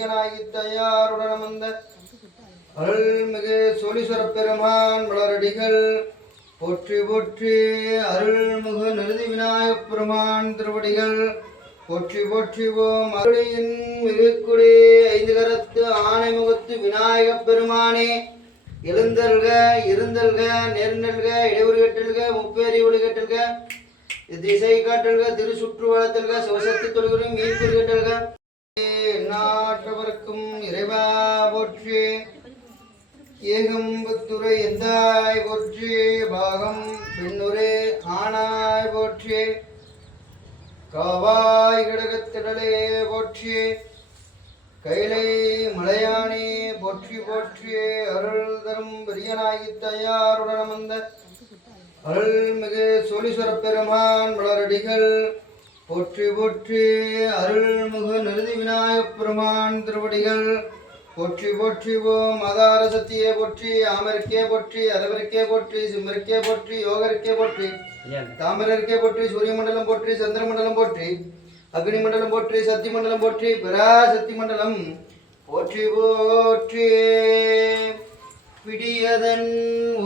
பிரியனாகி தயாருடன் வந்த அருள்மிகு சோழீஸ்வர பெருமான் மலரடிகள் போற்றி போற்றி. அருள்மிகு நிருதி விநாயகப் பெருமான் திருவடிகள் போற்றி போற்றி. ஓம் அருளியின் மிகுக்குடி ஐந்து கரத்து ஆனைமுகத்து விநாயகப் பெருமானே எழுந்தல்க இருந்தல்க நேர்ந்தல்க இடையூறு கட்டல்க முப்பேரி ஒளி கட்டல்க திசை காட்டல்க திரு சுற்று வளர்த்தல்க சிவசக்தி தொழுகுறும் மீன் கட்டல்க நாட்டவர்க்கும் இறைவா போற்றி. ஏகம்பத்துறை எந்தாய் போற்றி. பாகம் பெண்ணுரே ஆனாய் போற்றி. காவாய் கடகத்திடலே போற்றி. கைலை மலையானே போற்றி போற்றி. அருள் தரும் பிரியனாகி தயாருடன் வந்த அருள்மிகு சோழீஸ்வர பெருமான் மலரடிகள் போற்றி போற்றி. அருள்மிகு நிருதி விநாயகப் பெருமான் திருவடிகள் போற்றி போற்றி. ஓம் ஆதார சக்தியே போற்றி. ஆமருக்கே போற்றி. அரவருக்கே போற்றி. சிம்மருக்கே போற்றி. யோகருக்கே போற்றி. தாமரருக்கே போற்றி. சூரிய மண்டலம் போற்றி. சந்திர மண்டலம் போற்றி. அக்னி மண்டலம் போற்றி. சக்தி மண்டலம் போற்றி. பராசக்தி மண்டலம் போற்றி போற்றி. பிடியதன்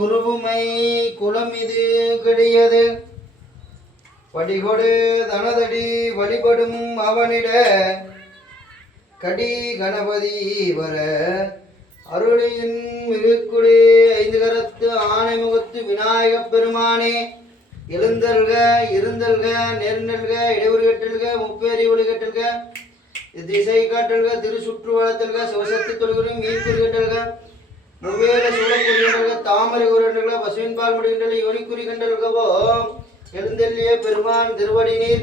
உருவுமை குலம் இது கிடையது படிகொடு தனதடி வழிபடும் அவனிட கடி கணபதி வர அருளியின் மிகுக்குடி ஐந்து கரத்து ஆனைமுகத்து விநாயகப் பெருமானே எழுந்தல்க இருந்தல்க நேர்ந்தல்க இடையூறு கட்டல்க முப்பேரி ஒளி கட்டல்க திசை காட்டல்க திரு சுற்று வளர்த்தல்க சிவசக்தி தொழுகுறும் மீன் கட்டல்க முவேல சூழக்குறியல்க தாமரை உரண்டல்க பசுவின் பால் முடிகின்றன யோனிக்குறி கண்டல்கவோ எழுந்தல்லிய பெருமான் திருவடி நீர்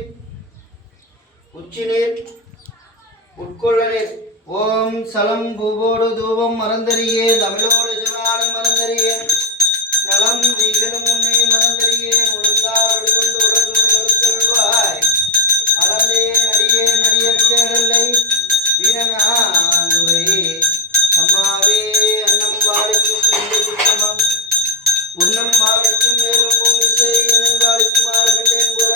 உச்சி நீர் உட்கொள்ள நீர். ஓம் சலம் பூவோடு தூபம் மறந்தறியே தமிழோடு சிவானை மறந்தறியே நலம் நீங்களும் உன்னை மறந்தறியே உடந்தா வழிகொண்டு உடல் கழுத்தல்வாய் அளந்தே நடிகே நடிகர்களை வீரனாதுரை அம்மாவே அன்னம் பாலிக்கும் சுத்தமம் உன்னம் பாலிக்கும் மேலும் பூமிசை என்னும் பாலிக்கும் ஆறுகண்டேன் புற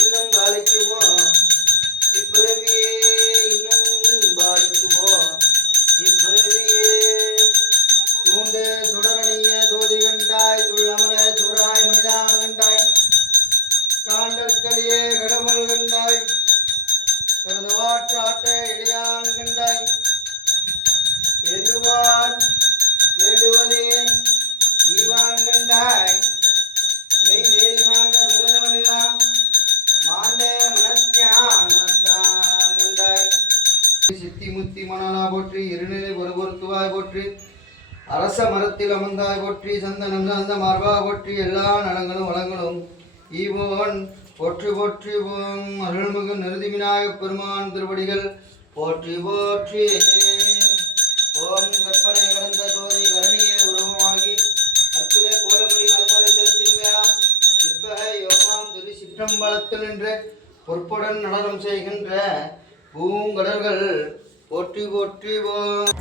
இன்னும் பாலிக்குமோ இப்பிறவியே இன்னும் பாலிக்குமோ இப்பிறவியே தூண்டு சுடரணிய தோதி கண்டாய் துள்ளமர சுராய் மனிதான் கண்டாய் காண்டற்களியே கடவுள் கண்டாய் கருதுவாற்றாட்ட இளையான் கண்டாய் வேண்டுவான் வேண்டுவதே ஈவான் கண்டாய் மெய் நேரி மாண்ட விரதமெல்லாம் மாண்ட மனத்தான் கண்டாய். சித்தி முத்தி மணனா போற்றி. இருநிலை பொறுபொருத்துவாய் போற்றி. அரச மரத்தில் அமர்ந்தாய் போற்றி. சந்தனம் சார்ந்த மார்பா போற்றி. எல்லா நலங்களும் வளங்களும் ஈவோன் போற்றி போற்றி. ஓம் அருள்மிகு நிருதி விநாயகப் பெருமான் திருவடிகள் போற்றி போற்றி. ஓம் கற்பனை கடந்த சோதி கரணியே உருவமாகி அற்புத கோலமொழி நல்மலை சிரத்தின் மேலாம் சிற்பக யோகாம் திரு சிற்றம்பலத்தில் நின்று பொற்புடன் நடனம் செய்கின்ற பூங்கடல்கள் போற்றி போற்றி. ஓம்